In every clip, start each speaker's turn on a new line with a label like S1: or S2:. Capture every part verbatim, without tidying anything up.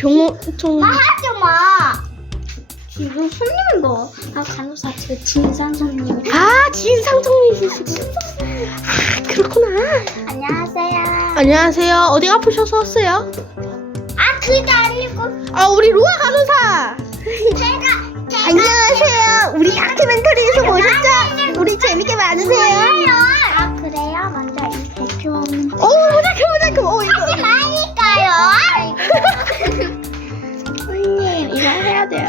S1: 병원 좀
S2: 하지 마. 지금 손님은 뭐? 아 간호사 그 진상 손님.
S1: 아, 진상 손님이시죠? 아, 그렇구나.
S2: 안녕하세요.
S1: 안녕하세요. 어디 아프셔서 왔어요?
S2: 아 그게 아니고
S1: 아, 우리 루아 간호사.
S2: 제가 제가
S1: 안녕하세요. 우리 다큐멘터리에서 오셨죠? 우리 재밌게 많으세요?
S2: 아 그래요? 먼저 이 대표.
S1: 오, 모자크 모자크. 오, 이거.
S2: 하지 마니까요. 손님 이거 해야 돼요.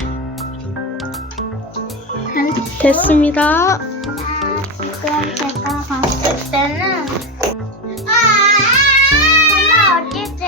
S1: 됐습니다.
S2: 아, 지금 제가 봤을 때는 아, 엄마 어디지?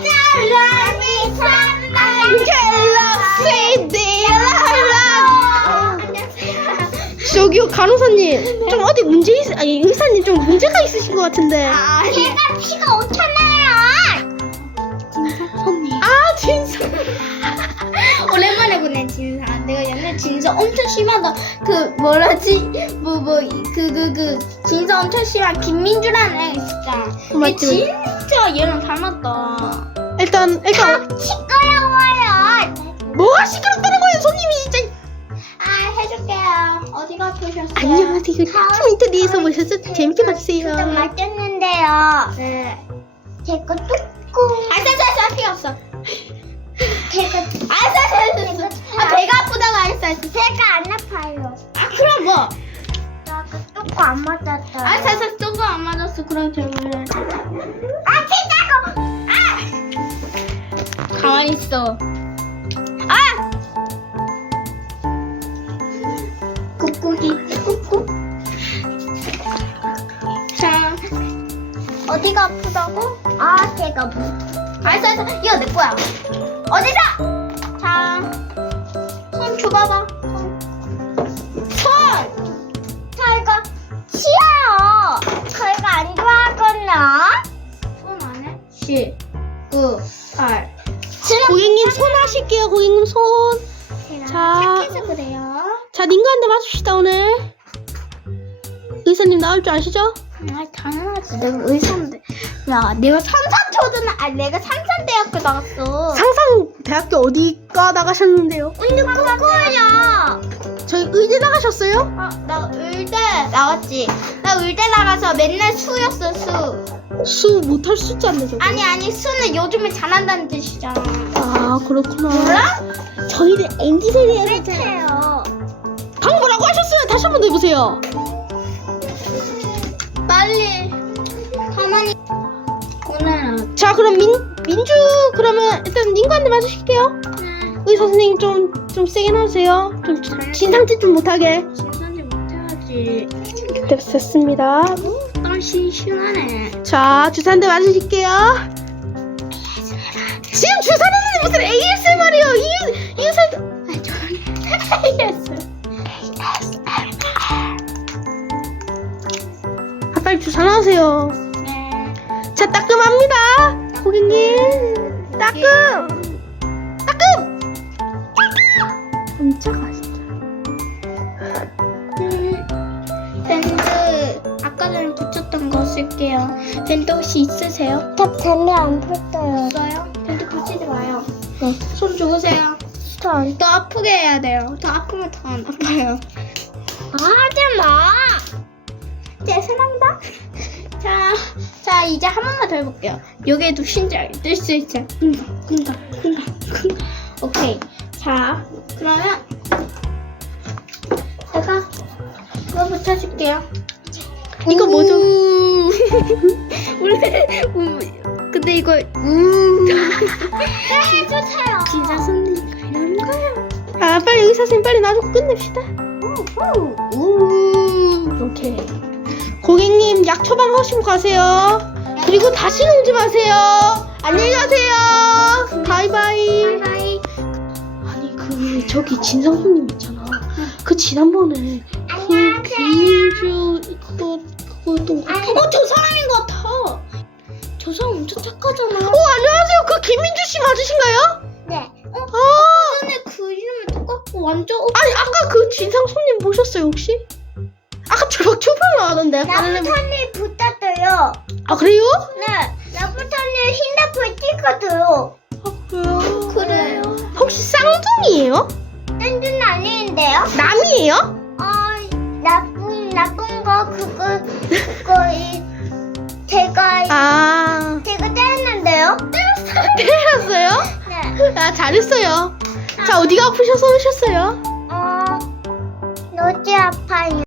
S1: 저기요, 간호사님. 좀 어디 문제 있, 아니, 의사님 좀 문제가 있으신 것 같은데.
S2: 아, 얘가 피가 오잖아요. 진짜 손님.
S1: 아, 진짜.
S2: 오랜만에 보낸 진상. 내가 옛날 진상 엄청 심하다. 그 뭐라지? 뭐 뭐 그 그 그 진상 엄청 심한 김민주라는 애 있었잖아. 근데
S1: 맞지, 맞지.
S2: 진짜 얘랑 닮았다.
S1: 일단, 일단.
S2: 시끄러워요.
S1: 뭐가 시끄럽다는 거예요, 손님이 진짜.
S2: 아 해줄게요. 어디가 아프셨어요?
S1: 안녕하세요. 다큐멘터리에서 오셔서 재밌게
S2: 좀
S1: 봐주세요.
S2: 맞췄는데요. 네. 제거 뚜껑. 아싸싸싸 피 없어. 제가 아싸싸싸. 아 배가 아프다고 아싸싸. 배가 안 아파요. 아 그럼 뭐? 나그 뚜껑 안 맞았어. 아싸싸 뚜껑 안 맞았어. 그럼 저를. 아 진짜고. 아. 가만히 있어. 아. 꾹꾹이 꾹꾹. 자 어디가 아프다고? 아 걔가 뭐? 알았어 알았어 이거 내 거야. 어디서? 자손 줘봐봐. 손. 저희가 치아요. 저희가 안 좋아하거나. 손 안 해? 시, 구, 팔.
S1: 고객님, 손 하실게요, 고객님, 손. 자.
S2: 착해서 그래요.
S1: 자, 닌가한테 맞춥시다, 오늘. 의사님 나올 줄 아시죠?
S2: 아 당연하지. 내가 의사인데. 야 내가 삼산초등학 아니 내가 삼산대학교 나갔어.
S1: 상상 대학교 어디가 나가셨는데요?
S2: 언니 그거야.
S1: 저희 의대 나가셨어요?
S2: 아나 의대 나갔지. 나 의대 나가서 맨날 수였어 수.
S1: 수 못할 숫자인데 저거.
S2: 아니 아니 수는 요즘에 잘한다는 뜻이잖아.
S1: 아, 그렇구나.
S2: 몰라?
S1: 저희는 엠지 세대에서
S2: 그렇대요.
S1: 방 뭐라고 하셨어요? 다시 한 번 더 해보세요.
S2: 빨리 가만히. 오늘
S1: 자, 그럼 민, 민주 그러면 일단 닌가한테 맞으실게요. 의사 선생님 좀, 좀 세게 나오세요. 좀 진상짓 좀 못하게.
S2: 진상지 못해야지.
S1: 됐습니다.
S2: 널 심심하네.
S1: 자, 주사 한 대 맞으실게요. 지금 주사는 무슨 에이에스엠알이요? 이, 이 의사.
S2: 아 저는 알겠어.
S1: 아, 빨리 주사 나오세요.
S2: 네.
S1: 자, 따끔합니다. 고객님. 따끔. 따끔. 깜짝아, 진짜.
S2: 음, 밴드 아까 전에 붙였던 거 쓸게요. 밴드 혹시 있으세요?
S3: 저 밴드 안 붙어요.
S2: 없어요? 밴드 붙이지 마요.
S1: 네.
S2: 손 좋으세요?
S3: 전.
S2: 더 아프게 해야 돼요. 더 아프면 더 안 아파요.
S3: 하지 마.
S2: 죄송합니다. 자, 자 이제 한 번만 더 해볼게요. 여기에도 신장 뜰 수 있죠. 쿵당, 쿵당, 쿵당, 쿵당. 오케이. 자, 그러면 제가 이거 붙여줄게요.
S1: 이거 뭐죠?
S2: 원래 우, 근데 이거 우. 네, 좋아요. 진짜 손님이가 이런 거요.
S1: 아, 빨리 의사 선생님 빨리 놔주고 끝냅시다.
S2: 우.
S1: 오케이. 고객님, 약 처방 하시고 가세요. 그리고 다시는 오지 마세요. 안녕히 가세요. 바이바이.
S2: 바이바이.
S1: 아니, 그 저기 진상 손님 있잖아. 그 지난번에 그
S2: 안녕하세요.
S1: 김민주 그거 그것도.
S2: 어, 저 사람인 것 같아. 저 사람 엄청 착하잖아.
S1: 어, 안녕하세요. 그 김민주 씨 맞으신가요?
S2: 네. 어,
S1: 아,
S2: 전에 그 이름이 똑같고 완전. 어,
S1: 아니 아까 그 진상 손님 보셨어요 혹시? 아까 저막 초평 나왔던데.
S3: 나부터님 붙었어요.
S1: 아, 그래요?
S3: 네, 나부터님 핸드폰 찍어줘요.
S1: 아,
S2: 그래요.
S1: 혹시 쌍둥이에요?
S2: 딴지는 아닌데요?
S1: 남이에요?
S2: 어, 나쁜, 나쁜 거, 그거, 그거, 이, 제가,
S1: 아,
S2: 제가 때렸는데요?
S1: 때렸어요?
S2: 네.
S1: 아, 잘했어요. 자, 어디가 아프셔서 오셨어요?
S2: 어, 너지 아파요.